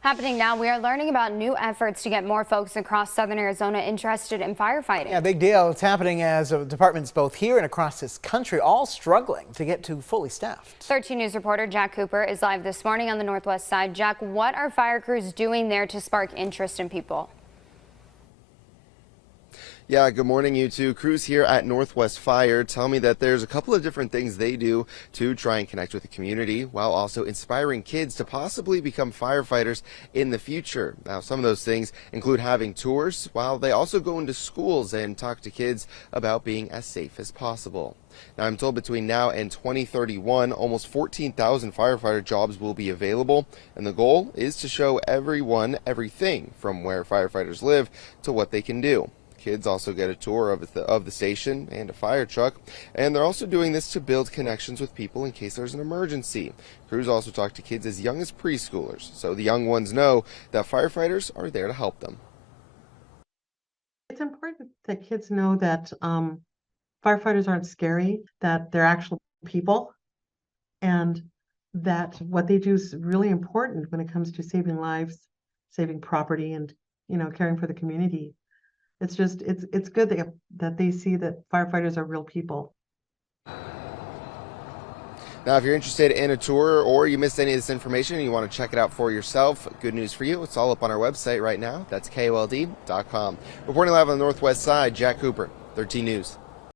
Happening now, we are learning about new efforts to get more folks across southern Arizona interested in firefighting. Yeah, big deal. It's happening as departments both here and across this country all struggling to get to fully staffed. 13 News reporter Jack Cooper is live this morning on the northwest side. Jack, what are fire crews doing there to spark interest in people? Yeah, good morning, you two. Crews here at Northwest Fire tell me that there's a couple of different things they do to try and connect with the community while also inspiring kids to possibly become firefighters in the future. Now, some of those things include having tours, while they also go into schools and talk to kids about being as safe as possible. Now, I'm told between now and 2031, almost 14,000 firefighter jobs will be available, and the goal is to show everyone everything from where firefighters live to what they can do. Kids also get a tour of the station and a fire truck, and they're also doing this to build connections with people in case there's an emergency. Crews also talk to kids as young as preschoolers, so the young ones know that firefighters are there to help them. It's important that kids know that firefighters aren't scary, that they're actual people, and that what they do is really important when it comes to saving lives, saving property, and caring for the community. It's just it's good that they see that firefighters are real people. Now, if you're interested in a tour or you missed any of this information and you want to check it out for yourself, good news for you. It's all up on our website right now. That's KOLD.com. Reporting live on the northwest side, Jack Cooper, 13 News.